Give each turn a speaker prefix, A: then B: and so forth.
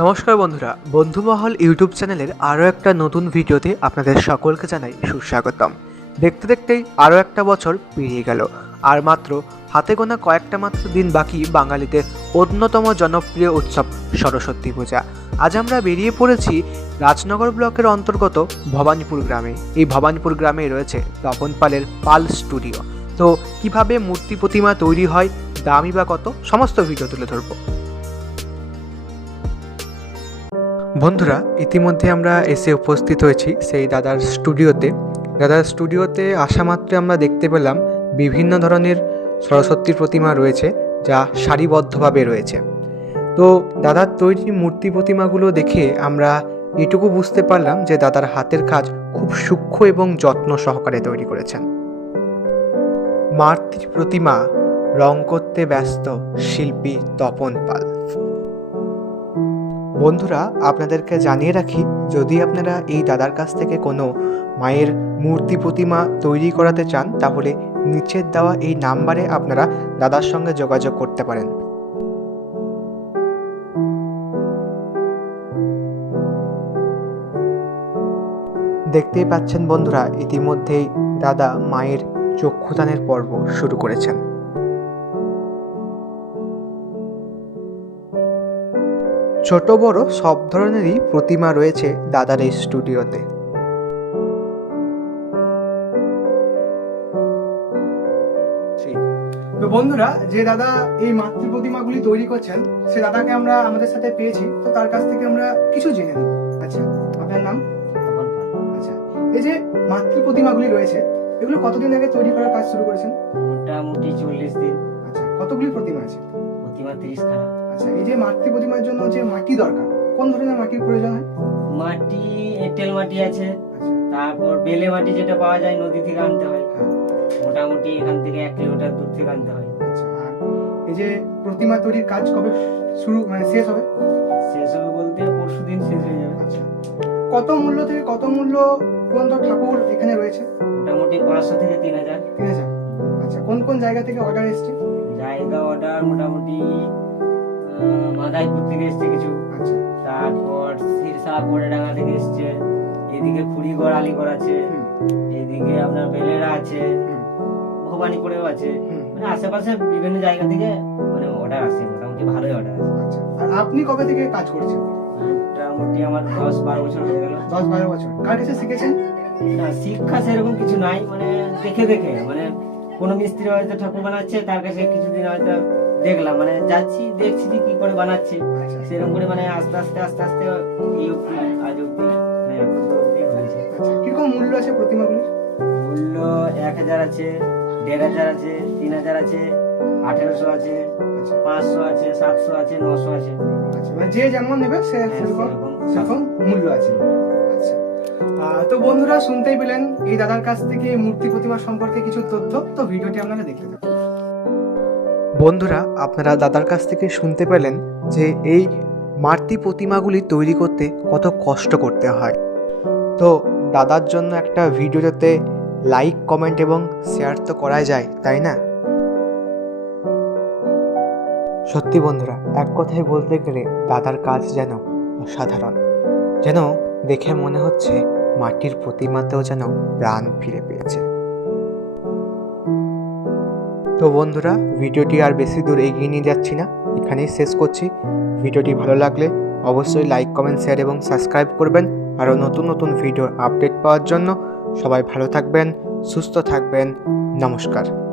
A: নমস্কার বন্ধুরা, বন্ধুমহল ইউটিউব চ্যানেলের আরও একটা নতুন ভিডিওতে আপনাদের সকলকে জানাই সুস্বাগতম। দেখতে দেখতেই আরও একটা বছর পেরিয়ে গেল, আর মাত্র হাতে গোনা কয়েকটা মাত্র দিন বাকি বাঙালিদের অন্যতম জনপ্রিয় উৎসব সরস্বতী পূজা। আজ আমরা বেরিয়ে পড়েছি রাজনগর ব্লকের অন্তর্গত ভবানীপুর গ্রামে। এই ভবানীপুর গ্রামে রয়েছে তপন পালের পাল স্টুডিও। তো কীভাবে মূর্তি প্রতিমা তৈরি হয় দামি বা কত? সমস্ত ভিডিও তুলে ধরবো। বন্ধুরা, ইতিমধ্যে আমরা এসে উপস্থিত হয়েছি সেই দাদার স্টুডিওতে। দাদার স্টুডিওতে আসা মাত্রে আমরা দেখতে পেলাম বিভিন্ন ধরনের সরস্বতীর প্রতিমা রয়েছে, যা সারিবদ্ধভাবে রয়েছে। তো দাদার তৈরি মূর্তি প্রতিমাগুলো দেখে আমরা এটুকু বুঝতে পারলাম যে দাদার হাতের কাজ খুব সূক্ষ্ম এবং যত্ন সহকারে তৈরি করেছেন। মাতৃ প্রতিমা রং করতে ব্যস্ত শিল্পী তপন পাল। বন্ধুরা, আপনাদেরকে জানিয়ে রাখি, যদি আপনারা এই দাদার কাছ থেকে কোনো মায়ের মূর্তি প্রতিমা তৈরি করাতে চান, তাহলে নিচের দেওয়া এই নাম্বারে আপনারা দাদার সঙ্গে যোগাযোগ করতে পারেন। দেখতেই পাচ্ছেন বন্ধুরা, ইতিমধ্যেই দাদা মায়ের চক্ষুদানের পর্ব শুরু করেছেন। ছোট বড় সব ধরনেরই প্রতিমা রয়েছে দাদার এই স্টুডিওতে। তো বন্ধুরা যে দাদা এই মাতৃ প্রতিমাগুলি তৈরি করছেন সে দাদাকে আমরা আমাদের সাথে পেয়েছি। তো তার কাছ থেকে আমরা কিছু জেনে নেব। আচ্ছা আপনার নাম? আচ্ছা এই যে মাতৃ প্রতিমাগুলি রয়েছে এগুলো কতদিন আগে তৈরি করার কাজ শুরু করেছেন?
B: মোটামুটি চল্লিশ দিন।
A: আচ্ছা কতগুলি প্রতিমা আছে?
B: তিরিশ খানা
A: আচ্ছা এই যে মাতৃ প্রতিমার জন্য যে মাটি দরকার কোন ধরনের মাটির প্রয়োজন হয়?
B: মাটি এঁটেল মাটি আছে
A: আচ্ছা।
B: তারপর বেলে মাটি যেটা পাওয়া যায় নদী থেকে আনতে হয়।
A: হ্যাঁ।
B: মোটামুটি এখান থেকে এক কিলোমিটার দূর থেকে আনতে হয়।
A: আচ্ছা এই যে প্রতিমা তৈরির কাজ কবে শুরু মানে শেষ হবে?
B: শেষ হবে বলতে পরশু দিন শেষ হয়ে যাবে।
A: আচ্ছা কত মূল্য থেকে কত মূল্য পর্যন্ত ঠাকুর এখানে রয়েছে?
B: মোটামুটি পাঁচশো থেকে তিন হাজার।
A: ঠিক আছে আচ্ছা কোন কোন জায়গা থেকে অর্ডার এসছে?
B: জায়গা অর্ডার মোটামুটি মাদাইপুর থেকে এসছে কিছু।
A: আচ্ছা।
B: তারপর সিরসা কোড়াডাঙ্গা থেকে এসছে। এদিকে ফুড়িগড় আলিগড় আছে। এদিকে আপনার বেলেরা আছে। ভবানীপুরেও আছে। মানে আশেপাশে বিভিন্ন জায়গা থেকে মানে অর্ডার আসে। মোটামুটি ভালোই অর্ডার আসে।
A: আচ্ছা। আর আপনি কবে থেকে কাজ করছেন?
B: মোটামুটি আমার দশ বারো বছর হয়ে গেল।
A: দশ বারো বছর। কার কাছে শিখেছেন?
B: না শিক্ষা সেরকম কিছু নাই। মানে দেখে দেখে। মানে কোনো মিস্ত্রি হয়তো ঠাকুর বানাচ্ছে তার কাছে কিছুদিন হয়তো দেখলাম। মানে যাচ্ছি দেখছি যে কি করে বানাচ্ছে।
A: আচ্ছা।
B: সেরকম করে মানে আস্তে আস্তে আস্তে আস্তে আজ অব্দি হয়েছে।
A: আচ্ছা কীরকম মূল্য আছে প্রতিমাগুলির?
B: মূল্য এক হাজার আছে দেড় হাজার আছে তিন হাজার আছে আঠেরোশো আছে
A: আচ্ছা।
B: পাঁচশো আছে সাতশো আছে নশো আছে।
A: মানে যে যেমন নেবে সে
B: হ্যাঁ,
A: সেরকম মূল্য আছে। তো বন্ধুরা শুনতেই পেলেন, এই দাদার কাছ থেকে মূর্তি প্রতিমা সম্পর্কে কিছু তথ্য, তো ভিডিওটি আপনারা দেখতে থাকুন। বন্ধুরা, আপনারা দাদার কাছ থেকে শুনতে পেলেন যে এই মাতৃ প্রতিমাগুলি তৈরি করতে কত কষ্ট করতে হয়। তো দাদার জন্য একটা ভিডিওতে লাইক, কমেন্ট এবং শেয়ার তো করাই যায়, তাই না? সত্যি বন্ধুরা, এক কথায় বলতে গেলে দাদার কাজ যেন অসাধারণ, যেন দেখে মনে হচ্ছে মাটির প্রতিমাতেও যেন প্রাণ ফিরে পেয়েছে। তো বন্ধুরা, ভিডিওটি আর বেশি দূর এগিয়ে নিয়ে যাচ্ছি না, এখানেই শেষ করছি। ভিডিওটি ভালো লাগলে অবশ্যই লাইক, কমেন্ট, শেয়ার এবং সাবস্ক্রাইব করবেন। আরও নতুন নতুন ভিডিওর আপডেট পাওয়ার জন্য সবাই ভালো থাকবেন, সুস্থ থাকবেন। নমস্কার।